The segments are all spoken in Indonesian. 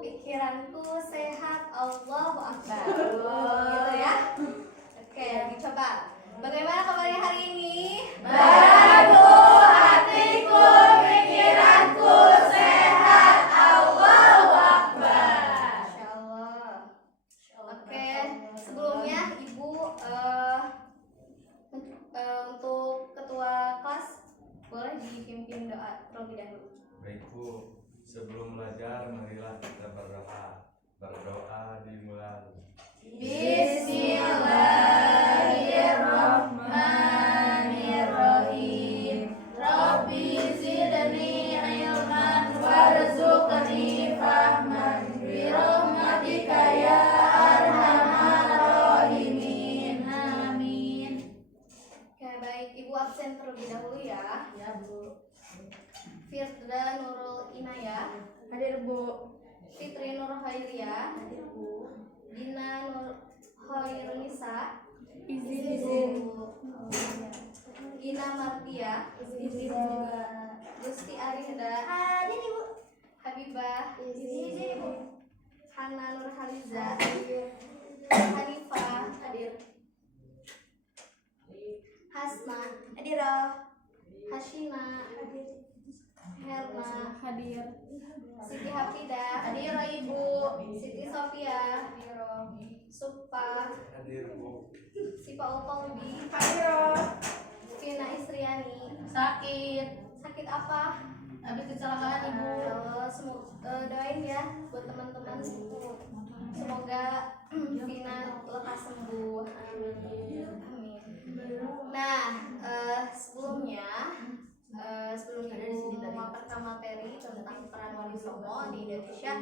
pikiranku sehat, Allahu Akbar. Gitu ya. Oke, dicoba. Bagaimana kabarnya hari ini? Baik Bu, hatiku, pikiranku sehat, Allahu Akbar. Insyaallah. Oke, sebelumnya Ibu untuk ketua kelas boleh dipimpin doa terlebih dahulu. Baik Bu, sebelum belajar marilah kita berdoa. Berdoa dimulai. Bismillahirrahmanirrahim. Rabbi zidni ilman warzuqni fahman birahmatika ya arhamar rahimin. Amin. Oke, baik. Ibu absen terlebih dahulu ya. Ya Bu. Firda Nurul Inayah, Hadir Bu. Fitri Nur Khairiyah, Hadir Bu. Dina Nur Khairunisa, Izin. Gina Martia, Izin. Gusti Arihda, Hadir Ibu. Habibah, Izin Ibu. Hana Nur Haliza, Hanifah, hadir. Hasma, Hadir. Hashina, Hadir. Herma, Hadir. Siti Hafidah, Hadir Ibu. Siti Sofia, Supa, Hadir Bu. Sipa Ulkolbi, Hadir. Vina Istriani. Sakit. Sakit apa? Habis kecelakaan Ibu. Doain ya buat teman-teman. Semoga Vina lekas sembuh. Amin. Amin. Nah, sebelumnya memaparkan materi tentang peran Wali Songo di Indonesia.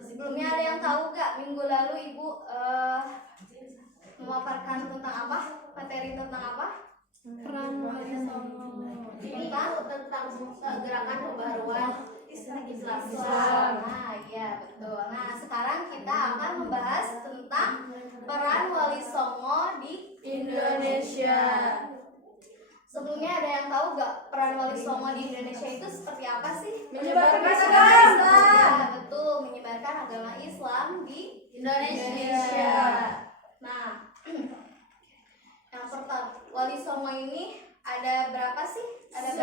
Sebelumnya ada yang tahu gak minggu lalu Ibu memaparkan tentang apa? Materi tentang apa? Peran Wali Songo. Tentang gerakan pembaruan Islam. Nah, iya betul. Nah, sekarang kita akan membahas tentang peran Wali Songo di Indonesia. Sebelumnya ada yang tahu gak peran Wali Songo di Indonesia itu seperti apa sih? Menyebarkan Islam. Ya, betul, menyebarkan agama Islam di Indonesia. Nah, yang pertama, Wali Songo ini ada berapa sih? Ada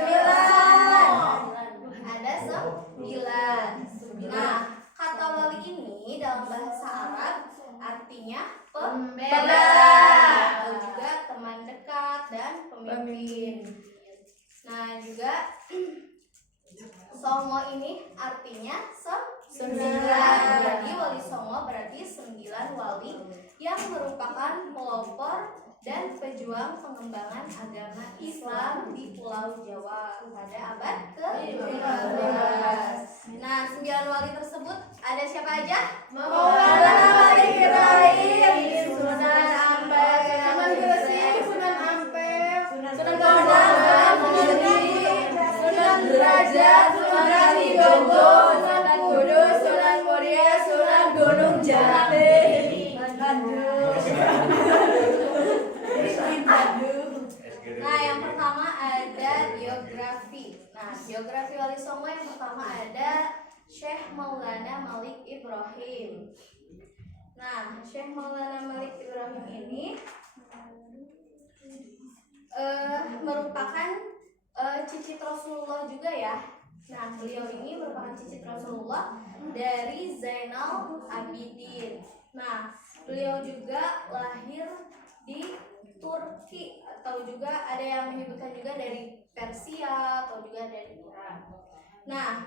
Ada 9. Nah, kata wali ini dalam bahasa Arab artinya pembela atau juga teman dekat dan pemimpin. Nah, juga Songo ini artinya 9. Jadi Wali Songo berarti 9 wali yang merupakan pelopor dan pejuang pengembangan agama Islam di Pulau Jawa pada abad ke-15. Nah, 9 wali tersebut ada siapa aja? Maulana Malik Ibrahim, Sunan Ampel, Sunan Gresik, Sunan Ampel, Sunan Bonang, Sunan Derajat, Sunan Kalijogo, Sunan Kudus, Sunan Muria, Sunan Gunung Jati. Nah, yang pertama ada biografi. Nah, biografi Wali Songo yang pertama ada Syekh Maulana Malik Ibrahim. Nah, Syekh Maulana Malik Ibrahim ini merupakan cicit Rasulullah juga ya. Nah, beliau ini merupakan cicit Rasulullah dari Zainal Abidin. Nah, beliau juga lahir di Turki atau juga ada yang menyebutkan juga dari Persia atau juga dari Iran. Nah,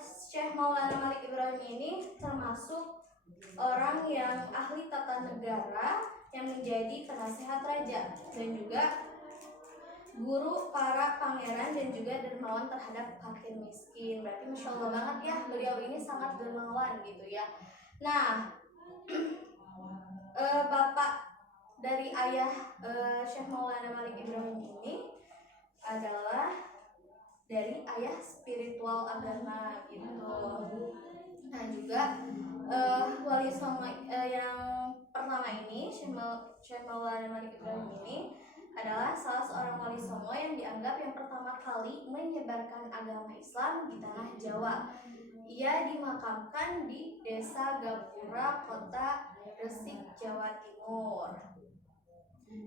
Syekh Maulana Malik Ibrahim ini termasuk orang yang ahli tata negara yang menjadi penasehat raja dan juga guru para pangeran dan juga dermawan terhadap fakir miskin. Berarti Masya Allah banget ya, beliau ini sangat dermawan gitu ya. Nah, bapak dari ayah Syekh Maulana Malik Ibrahim ini adalah dari ayah spiritual agama gitu. Nah, juga Wali Songo yang pertama ini Syekh Maulana Malik Ibrahim ini adalah salah seorang wali songo yang dianggap yang pertama kali menyebarkan agama Islam di tanah Jawa. Ia dimakamkan di Desa Gapura, Kota Gresik, Jawa Timur.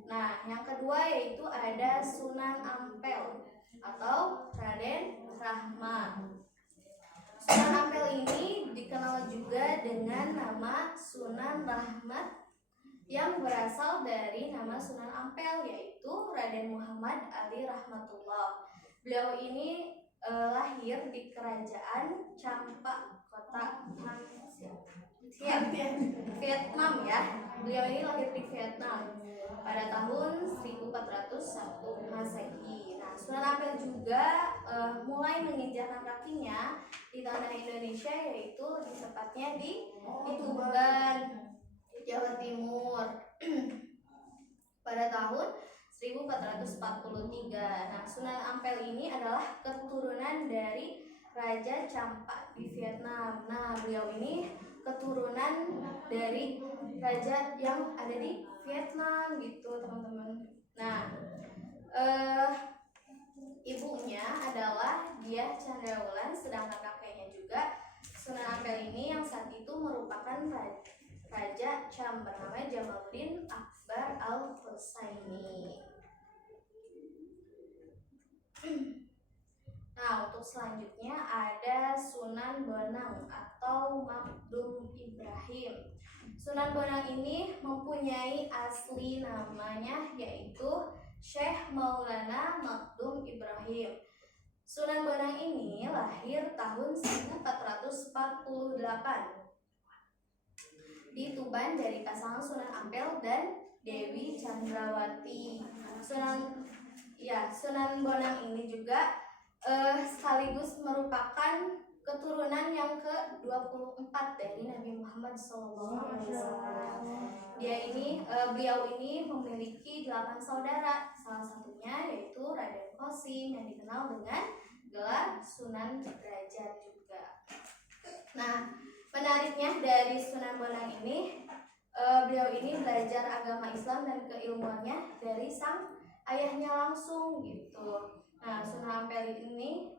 Nah, yang kedua yaitu ada Sunan Ampel atau Raden Rahma. Sunan Ampel ini dikenal juga dengan nama Sunan Rahmat yang berasal dari nama Sunan Ampel, yaitu Raden Muhammad Ali Rahmatullah. Beliau ini lahir di Kerajaan Champa, Kota Vietnam ya. Beliau ini lahir di Vietnam pada tahun 1401 Masehi. Nah, Sunan Ampel juga mulai menginjakan kakinya di tanah Indonesia, yaitu lebih tepatnya di Tuban, Jawa Timur pada tahun 1443. Nah, Sunan Ampel ini adalah keturunan dari Raja Champa di Vietnam. Nah, beliau ini keturunan dari raja yang ada di Vietnam gitu, teman-teman. Nah, ibunya adalah Dyah Chandraulan, sedangkan kakeknya juga Sunan Ampel ini yang saat itu merupakan Raja Cham bernama Jamaluddin Akbar Al-Husaini. Nah, untuk selanjutnya ada Sunan Bonang atau Makdum Ibrahim. Sunan Bonang ini mempunyai asli namanya yaitu Syekh Maulana Makdum Ibrahim. Sunan Bonang ini lahir tahun 1448 di Tuban dari pasangan Sunan Ampel dan Dewi Chandrawati. Sunan Bonang ini juga sekaligus merupakan keturunan yang ke-24 dari Nabi Muhammad SAW. Beliau ini memiliki 8 saudara, salah satunya yaitu Raden Kosim yang dikenal dengan gelar Sunan Derajat juga. Nah, menariknya dari Sunan Bonang ini, beliau ini belajar agama Islam dan keilmuannya dari sang ayahnya langsung gitu. Nah, Sunan Ampel ini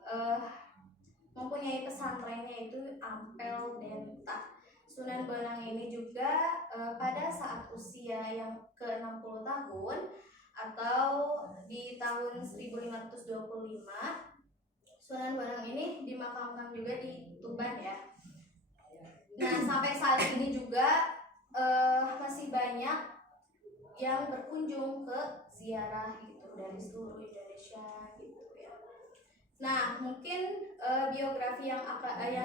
mempunyai pesantrennya itu Ampel Denta. Sunan Bonang ini juga pada saat usia yang ke-60 tahun atau di tahun 1525, Sunan Bonang ini dimakamkan juga di Tuban ya. Nah, sampai saat ini juga masih banyak yang berkunjung ke ziarah gitu dari seluruh Indonesia gitu ya. Nah, mungkin biografi yang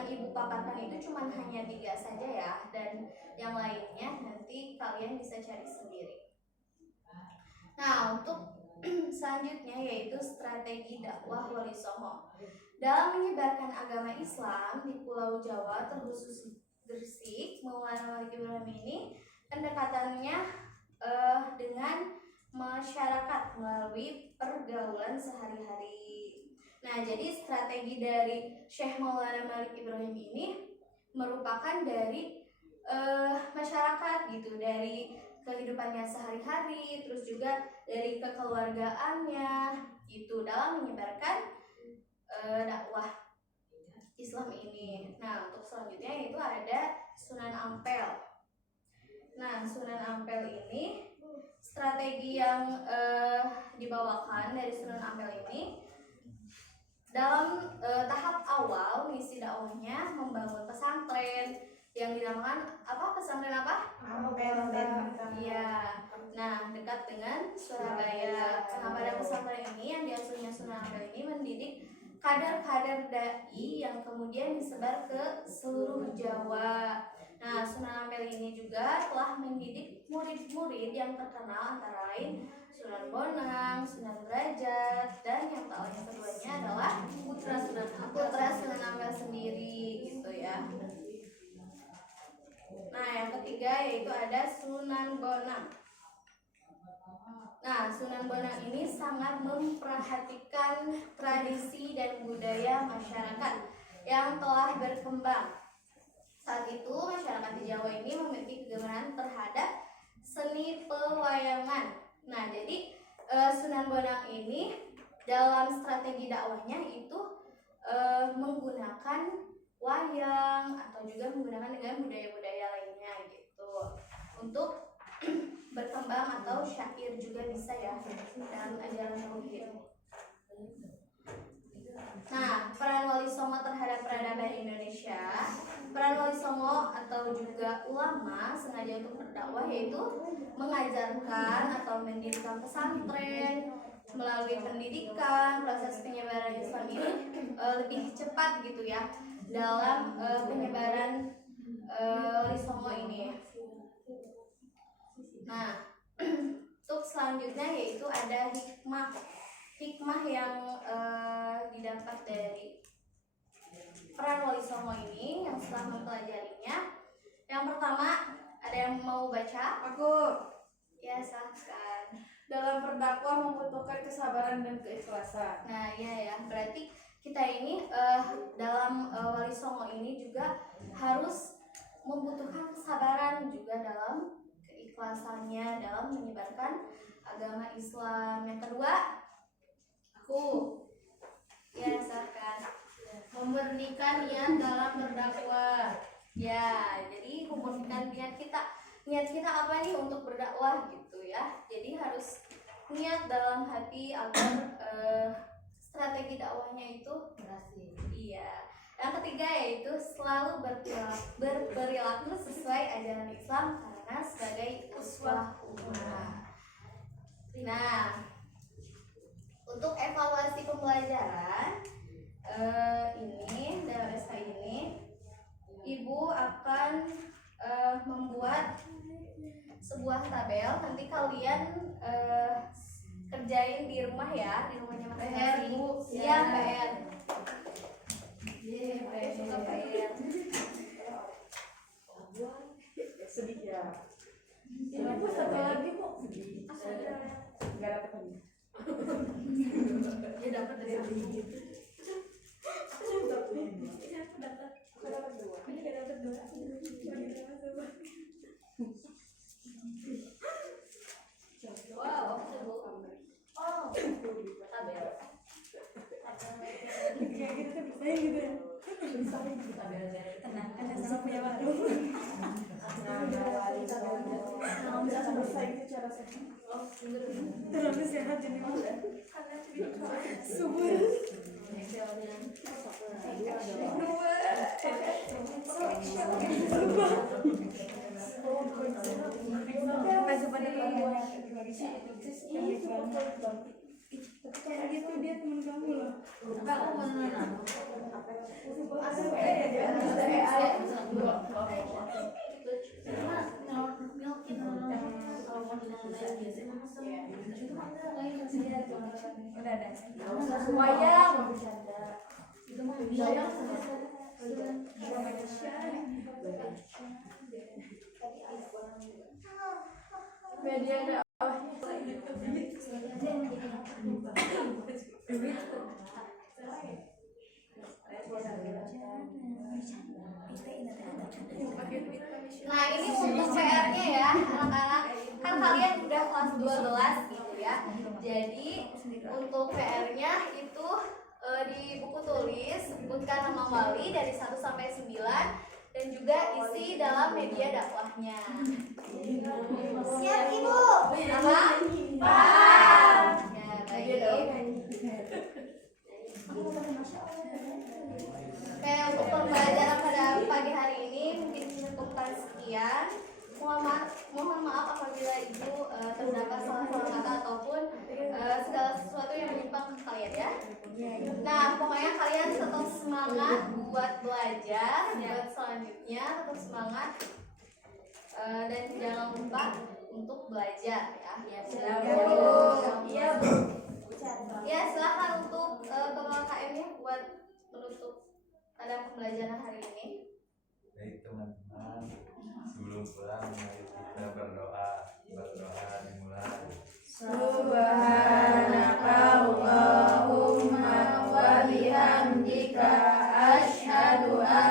Ibu paparkan itu cuma hanya 3 saja ya, dan yang lainnya nanti kalian bisa cari sendiri. Nah, untuk selanjutnya yaitu strategi dakwah Wali Songo. Dalam menyebarkan agama Islam di Pulau Jawa terkhusus Gresik, Maulana Malik Ibrahim ini pendekatannya dengan masyarakat melalui pergaulan sehari-hari. Nah, jadi strategi dari Syekh Maulana Malik Ibrahim ini merupakan dari masyarakat gitu, dari kehidupannya sehari-hari, terus juga dari kekeluargaannya gitu dalam menyebarkan dakwah Islam ini. Nah, untuk selanjutnya itu ada Sunan Ampel. Nah, Sunan Ampel ini strategi yang dibawakan dari Sunan Ampel ini dalam tahap awal misi dakwahnya membangun pesantren yang dinamakan apa? Pesantren apa? Ampel. Iya. Nah, dekat dengan Surabaya. Nah, pada pesantren ini yang diasuhnya Sunan Ampel ini mendidik kader-kader dai yang kemudian disebar ke seluruh Jawa. Nah, Sunan Ampel ini juga telah mendidik murid-murid yang terkenal antara lain Sunan Bonang, Sunan Derajat, dan yang keduanya adalah putra Sunan Ampel sendiri gitu ya. Nah, yang ketiga yaitu ada Sunan Bonang. Nah, Sunan Bonang ini sangat memperhatikan tradisi dan budaya masyarakat yang telah berkembang. Saat itu masyarakat di Jawa ini memiliki kegemaran terhadap seni pewayangan. Nah, jadi Sunan Bonang ini dalam strategi dakwahnya itu menggunakan wayang atau juga menggunakan dengan budaya-budaya lainnya gitu untuk berkembang, atau syair juga bisa ya dalam ajaran tauhid. Nah, peran Wali Songo terhadap peradaban Indonesia. Peran Wali Songo atau juga ulama sengaja untuk berdakwah yaitu mengajarkan atau mendirikan pesantren. Melalui pendidikan, proses penyebaran Islam ini lebih cepat gitu ya dalam penyebaran Wali Songo ini. Nah, untuk selanjutnya yaitu ada hikmah yang didapat dari peran Wali Songo ini yang setelah mempelajarinya. Yang pertama, ada yang mau baca? Aku. Ya, silahkan. Dalam berdakwah membutuhkan kesabaran dan keikhlasan. Nah, iya ya, berarti kita ini dalam Wali Songo ini juga harus membutuhkan kesabaran juga dalam keikhlasannya dalam menyebarkan agama Islam. Yang kedua, Aku. ya silahkan. Memurnikan niat dalam berdakwah. Ya, jadi memurnikan niat kita. Niat kita apa nih untuk berdakwah gitu ya. Jadi harus niat dalam hati agar strategi dakwahnya itu berhasil. Iya. Yang ketiga yaitu selalu berperilaku sesuai ajaran Islam karena sebagai uswah ummah. Nah, untuk evaluasi pembelajaran ini dalam SK ini, Ibu akan membuat sebuah tabel. Nanti kalian kerjain di rumah ya, di rumahnya masing-masing. Iya, PR. PR suka PR. Sedih ya. Ini Bu satu lagi Bu. Enggak dapat lagi. Ya dapat dari aku. Wow, oh, tabel. Kayak gitu kan bisa gitu ya. Tabel dari tenang kan sama punya warung. Bisa selesai gitu cara sehat. Oh, bener. Terlalu sehat jadi Mas. Subur. Kayak gitu dia teman kamu loh. Aku beneran. Udah ada. Wayang. Itu mah wayang. Media dakwah. Nah, ini untuk PR-nya ya, anak-anak. Kan kalian udah kelas 12 gitu ya. Jadi untuk PR-nya itu di buku tulis sebutkan nama wali dari 1 sampai 9 dan juga isi dalam media dakwahnya. Siap Ibu? Apa? Paham. Ya, baik. Oke, untuk pembelajaran pada pagi hari ini mungkin cukupkan sekian. Mohon maaf apabila Ibu terdapat salah-salah kata ataupun segala sesuatu yang menyimpang ke kalian ya. Nah, pokoknya kalian tetap semangat buat belajar, buat selanjutnya tetap semangat dan jangan lupa untuk belajar ya. Iya, Bu. Ya, silakan untuk kepala KM-nya buat menutup pada pembelajaran hari ini. Baik teman-teman, sebelum pulang mari kita berdoa dimulai. Subhanaka Allahumma wa bihamdika asyhadu an